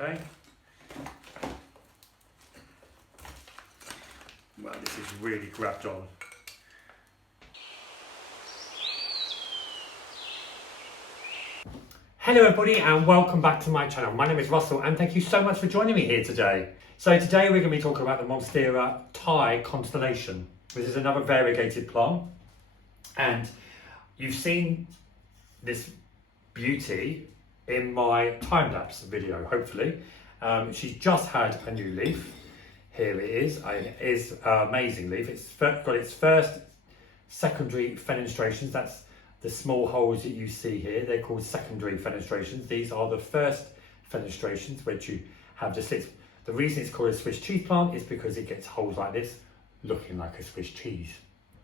Okay. Well, this is really grabbed on. Hello everybody and welcome back to my channel. My name is Russell and thank you so much for joining me here today. So today we're going to be talking about the MONSTERA Thai Constellation. This is another variegated plant and you've seen this beauty in my time-lapse video, hopefully. She's just had a new leaf. Here it is. It is an amazing leaf. It's got its first secondary fenestrations. That's the small holes that you see here. They're called secondary fenestrations. These are the first fenestrations which you have the slits. The reason it's called a Swiss cheese plant is because it gets holes like this, looking like a Swiss cheese.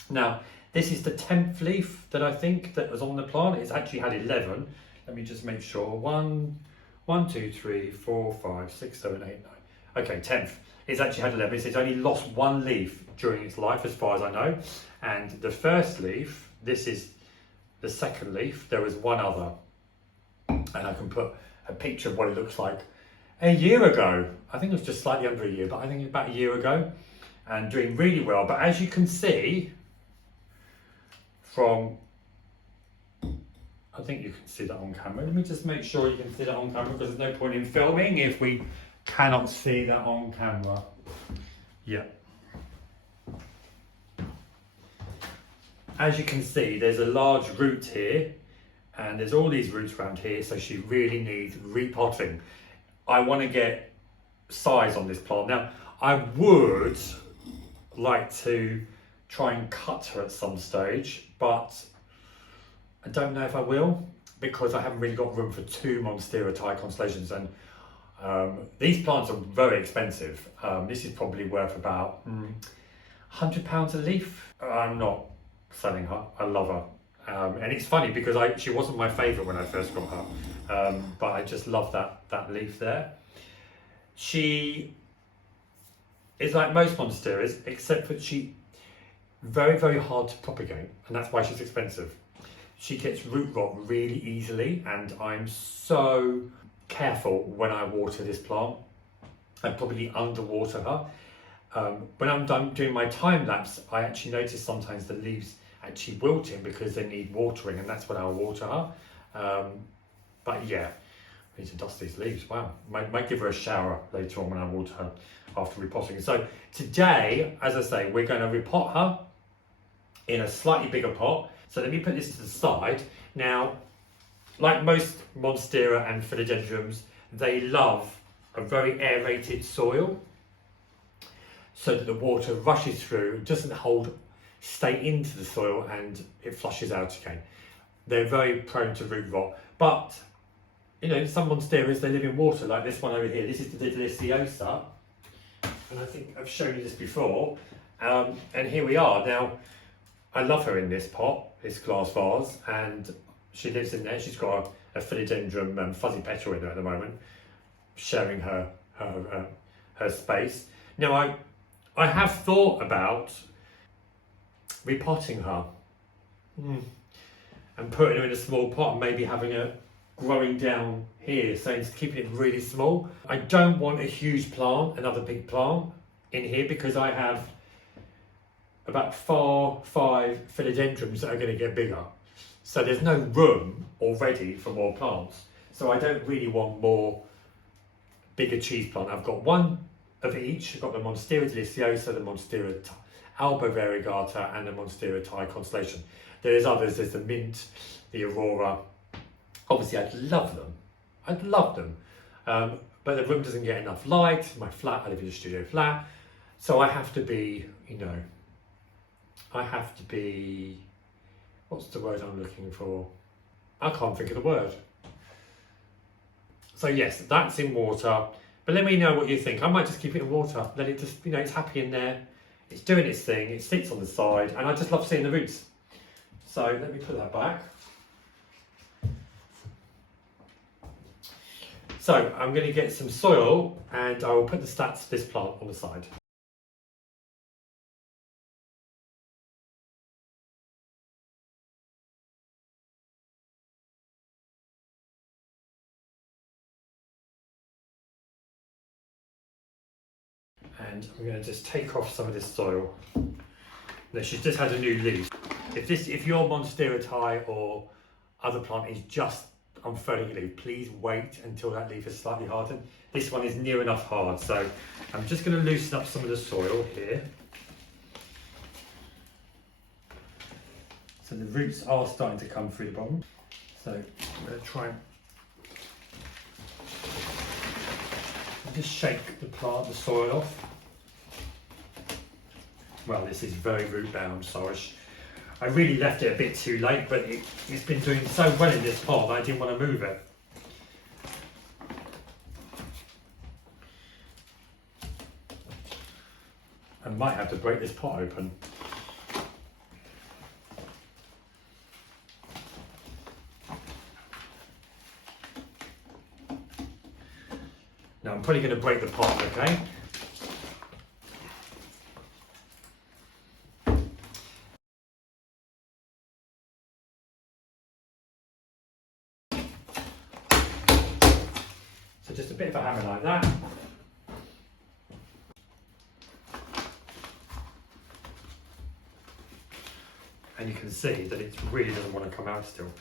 Now, this is the 10th leaf that I think that was on the plant. It's actually had 11. Let me just make sure. 1, 2, 3, 4, 5, 6, 7, 8, 9. Okay, 10th. It's actually had 11. It's only lost one leaf during its life, as far as I know. And the first leaf, this is the second leaf. There was one other. And I can put a picture of what it looks like a year ago. I think it was just slightly under a year, but I think it's about a year ago. And doing really well. But as you can see, from, I think you can see that on camera. Let me just make sure you can see that on camera because there's no point in filming if we cannot see that on camera. Yeah. As you can see, there's a large root here and there's all these roots around here, so she really needs repotting. I want to get size on this plant. Now, I would like to try and cut her at some stage, but I don't know if I will because I haven't really got room for 2 MONSTERA Thai constellations, and these plants are very expensive. This is probably worth about £100 a leaf. I'm not selling her. I love her, and it's funny because she wasn't my favourite when I first got her, but I just love that leaf there. She is like most monsteras, except that she very hard to propagate, and that's why she's expensive. She gets root rot really easily, and I'm so careful when I water this plant. I probably underwater her. When I'm done doing my time lapse, I actually notice sometimes the leaves actually wilting because they need watering, and that's when I'll water her. But yeah, I need to dust these leaves. Wow, might give her a shower later on when I water her after repotting. So today, as I say, we're going to repot her in a slightly bigger pot. So let me put this to the side. Now, like most monstera and philodendrons, they love a very aerated soil so that the water rushes through, doesn't stay into the soil, and it flushes out again. They're very prone to root rot. But, you know, some monsteras, they live in water, like this one over here. This is the deliciosa, and I think I've shown you this before. And here we are. Now, I love her in this pot, this glass vase, and she lives in there. She's got a philodendron fuzzy petal in there at the moment, sharing her space. Now, I have thought about repotting her and putting her in a small pot and maybe having her growing down here, so it's keeping it really small. I don't want a huge plant, another big plant in here, because I have about 4, 5 philodendrons that are going to get bigger. So there's no room already for more plants. So I don't really want more bigger cheese plant. I've got one of each. I've got the MONSTERA deliciosa, the MONSTERA alba variegata, and the MONSTERA Thai Constellation. There's others. There's the mint, the aurora. Obviously, I'd love them. I'd love them. But the room doesn't get enough light. My flat, I live in a studio flat. So I have to be, you know, what's the word I'm looking for? I can't think of the word. So yes, that's in water. But let me know what you think. I might just keep it in water. Let it just, you know, it's happy in there. It's doing its thing. It sits on the side. And I just love seeing the roots. So let me put that back. So I'm going to get some soil and I will put the stats of this plant on the side. And I'm going to just take off some of this soil. Now she's just had a new leaf. If your Monstera Thai or other plant is just unfurling a leaf, please wait until that leaf is slightly hardened. This one is near enough hard, so I'm just going to loosen up some of the soil here. So the roots are starting to come through the bottom. So I'm going to try and just shake the plant, the soil off. Well, this is very root bound, so I really left it a bit too late, but it's been doing so well in this pot I didn't want to move it. I might have to break this pot open. Now I'm probably going to break the pot, okay? So just a bit of a hammer like that. And you can see that it really doesn't want to come out still.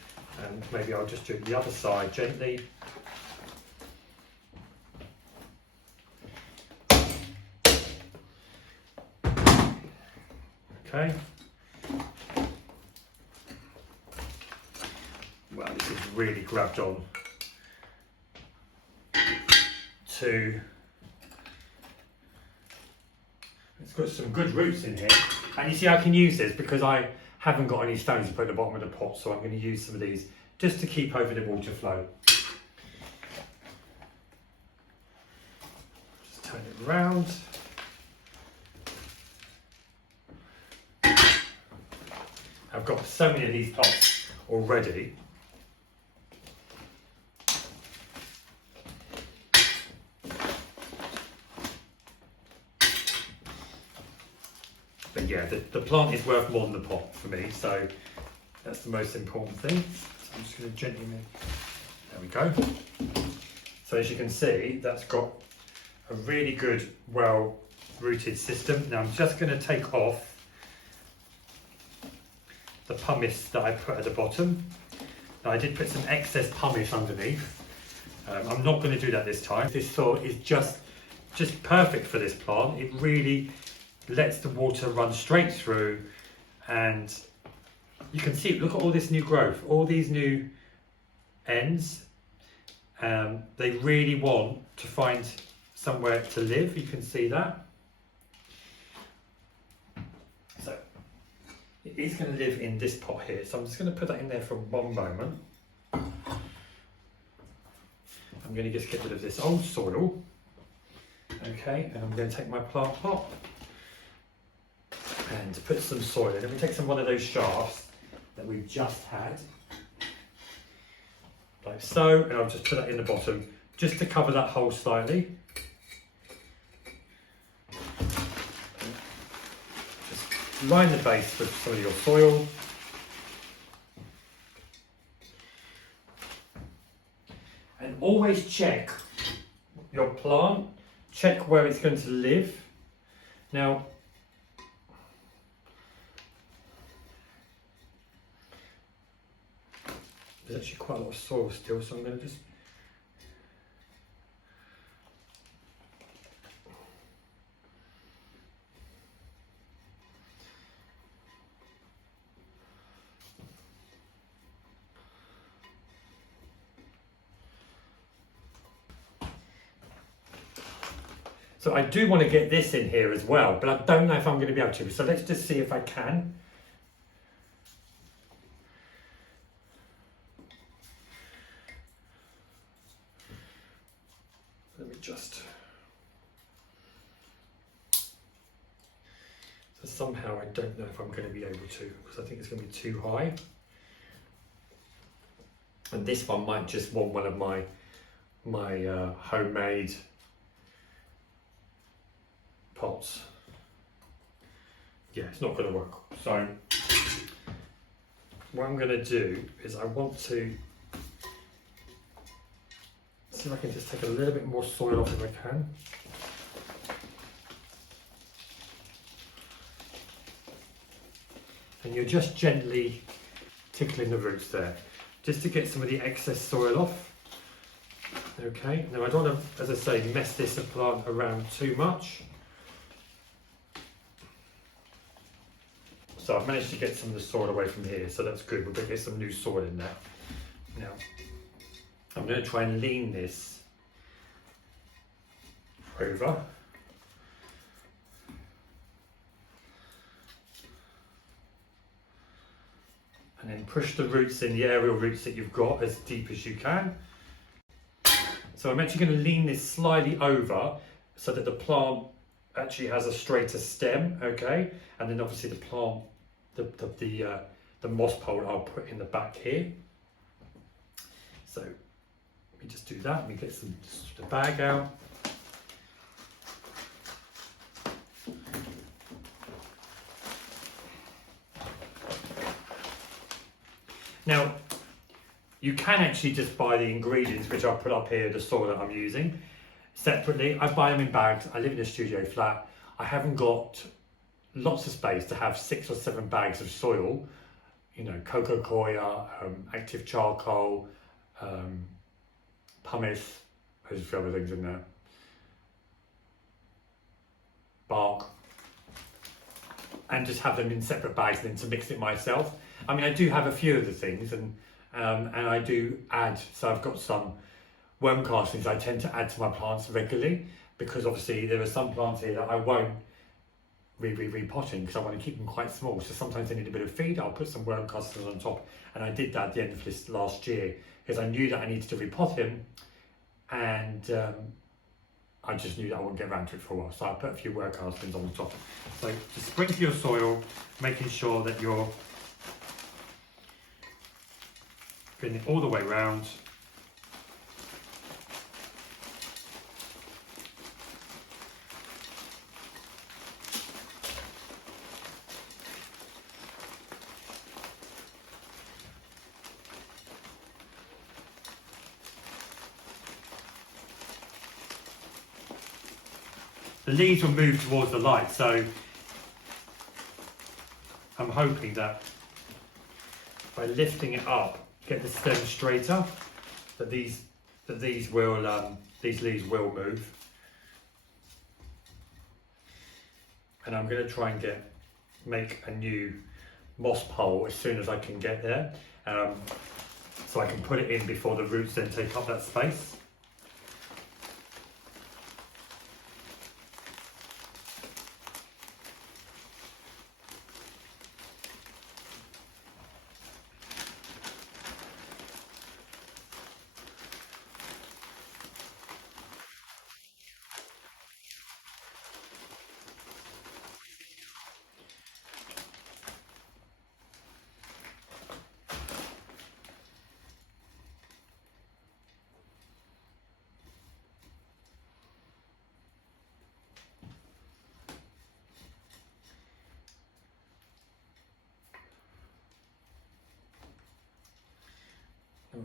And maybe I'll just do the other side gently. Okay. Well, this is really grabbed on to. It's got some good roots in here, and you see I can use this because I haven't got any stones to put at the bottom of the pot, so I'm going to use some of these just to keep over the water flow. Just turn it around. I've got so many of these pots already. But yeah, the plant is worth more than the pot for me, so that's the most important thing. So I'm just going to gently there we go. So as you can see, that's got a really good, well-rooted system. Now I'm just going to take off the pumice that I put at the bottom. Now I did put some excess pumice underneath. I'm not going to do that this time. This soil is just perfect for this plant. It really lets the water run straight through, and you can see, look at all this new growth, all these new ends. They really want to find somewhere to live. You can see that. So it is going to live in this pot here, so I'm just going to put that in there for one moment. I'm going to just get rid of this old soil. Okay, and I'm going to take my plant pot and put some soil in. And we take one of those shafts that we've just had, like so, and I'll just put that in the bottom just to cover that hole slightly. Just line the base with some of your soil. And always check your plant, check where it's going to live. Now, there's actually quite a lot of soil still, so I'm going to just so I do want to get this in here as well, but I don't know if I'm going to be able to. So let's just see if I can. Let me just. So somehow I don't know if I'm going to be able to, because I think it's going to be too high. And this one might just want one of my homemade pots. Yeah, it's not going to work. So what I'm going to do is I want to see if I can just take a little bit more soil off if I can. and you're just gently tickling the roots there, just to get some of the excess soil off. Okay, now I don't want to, as I say, mess this plant around too much. So I've managed to get some of the soil away from here, so that's good. We're going to get some new soil in there. Now, I'm going to try and lean this over. And then push the roots in, the aerial roots that you've got, as deep as you can. So I'm actually going to lean this slightly over so that the plant actually has a straighter stem, okay? And then obviously the plant, the moss pole I'll put in the back here. So let me just do that. Let me get the bag out. Now, you can actually just buy the ingredients, which I'll put up here, the soil that I'm using, separately. I buy them in bags. I live in a studio flat. I haven't got lots of space to have 6 or 7 bags of soil, you know, coco coir, active charcoal, pumice, there's a few other things in there, bark, and just have them in separate bags and then to mix it myself. I mean, I do have a few of the things, and I do add, so I've got some worm castings I tend to add to my plants regularly, because obviously there are some plants here that I won't repotting because I want to keep them quite small, so sometimes they need a bit of feed. I'll put some worm castings on top, and I did that at the end of this last year because I knew that I needed to repot him, and I just knew that I wouldn't get around to it for a while, so I put a few worm castings on the top. So just sprinkle your soil, making sure that you're bring it all the way around. The leaves will move towards the light, so I'm hoping that by lifting it up, get the stem straighter, that these leaves will move. And I'm going to try and make a new moss pole as soon as I can get there, so I can put it in before the roots then take up that space.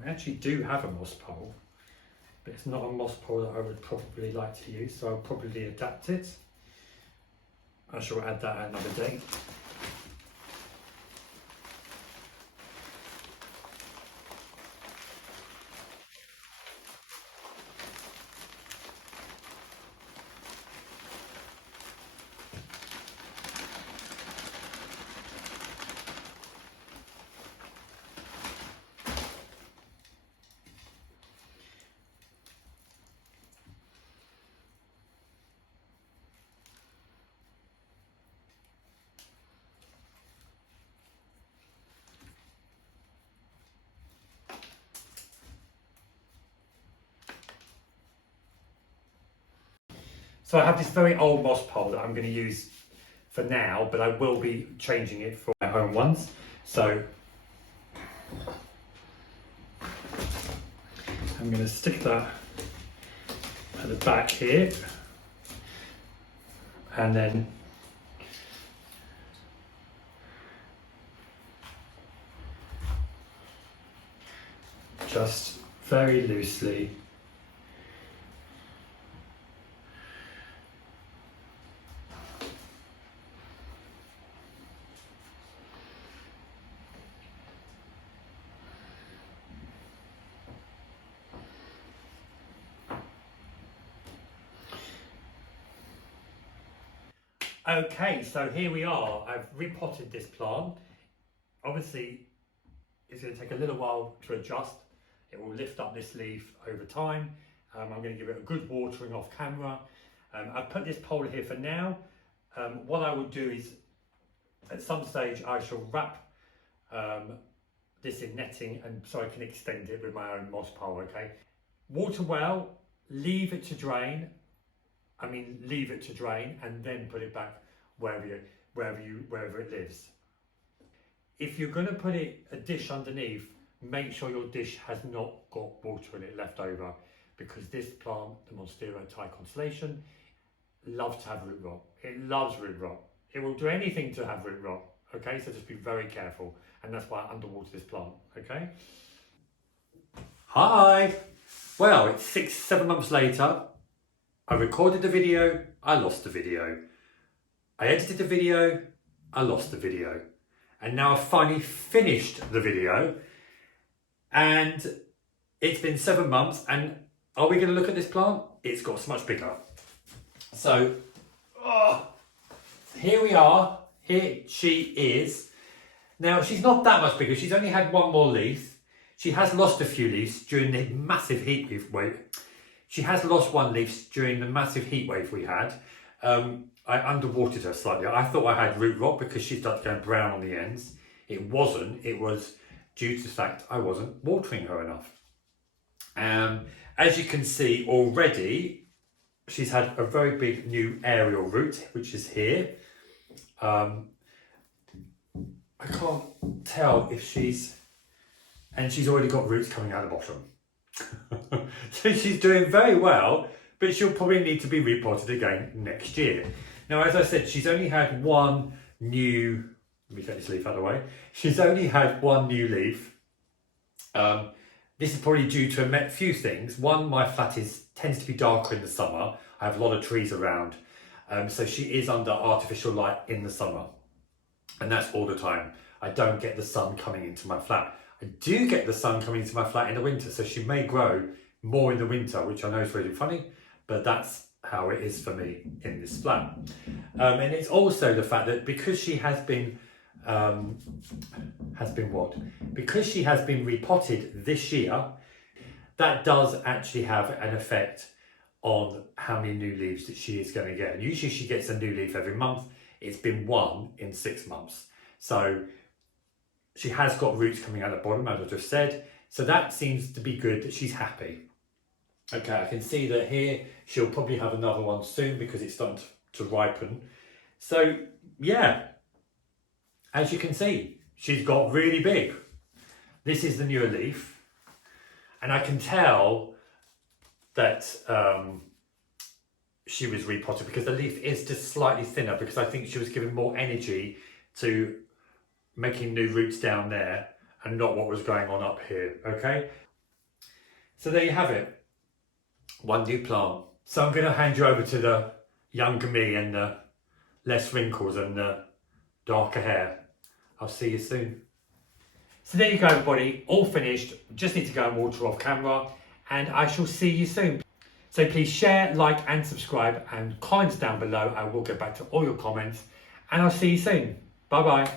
I actually do have a moss pole, but it's not a moss pole that I would probably like to use, so I'll probably adapt it. I shall add that another day. So I have this very old moss pole that I'm going to use for now, but I will be changing it for my home ones. So I'm going to stick that at the back here, and then just very loosely Okay, so here we are. I've repotted this plant. Obviously, it's going to take a little while to adjust. It will lift up this leaf over time. I'm going to give it a good watering off camera. I've put this pole here for now. What I will do is, at some stage, I shall wrap this in netting and so I can extend it with my own moss pole, okay? Water well, leave it to drain. Leave it to drain and then put it back wherever it lives. If you're going to put a dish underneath, make sure your dish has not got water in it left over, because this plant, the MONSTERA Thai Constellation, loves to have root rot. It loves root rot. It will do anything to have root rot, okay? So just be very careful, and that's why I underwater this plant, okay? Hi! Well, it's 6-7 months later. I recorded the video, I lost the video. I edited the video, I lost the video. And now I've finally finished the video. And it's been 7 months, and are we going to look at this plant? It's got so much bigger. So, here we are. Here she is. Now, she's not that much bigger. She's only had one more leaf. She has lost a few leaves during the massive heat wave. She has lost one leaf during the massive heat wave we had. I underwatered her slightly. I thought I had root rot because she started going brown on the ends. It wasn't. It was due to the fact I wasn't watering her enough. As you can see already, she's had a very big new aerial root, which is here. I can't tell if she's already got roots coming out the bottom. So she's doing very well, but she'll probably need to be repotted again next year. Now, as I said, she's only had one new, let me take this leaf out of the way. She's only had one new leaf. This is probably due to a few things. One, my flat tends to be darker in the summer. I have a lot of trees around. So she is under artificial light in the summer. And that's all the time. I don't get the sun coming into my flat. I do get the sun coming into my flat in the winter, so she may grow more in the winter, which I know is really funny, but that's how it is for me in this flat. And it's also the fact that because she has been Because she has been repotted this year, that does actually have an effect on how many new leaves that she is going to get. Usually she gets a new leaf every month. It's been one in 6 months. So she has got roots coming out the bottom, as I just said. So that seems to be good, that she's happy. Okay, I can see that here she'll probably have another one soon because it's starting to ripen. So yeah, as you can see, she's got really big. This is the newer leaf. And I can tell that she was repotted because the leaf is just slightly thinner, because I think she was given more energy to making new roots down there and not what was going on up here, okay? So there you have it, one new plant. So I'm going to hand you over to the younger me and the less wrinkles and the darker hair. I'll see you soon. So there you go, everybody, all finished. Just need to go and water off camera, and I shall see you soon. So please share, like and subscribe, and comments down below. I will get back to all your comments, and I'll see you soon. Bye bye.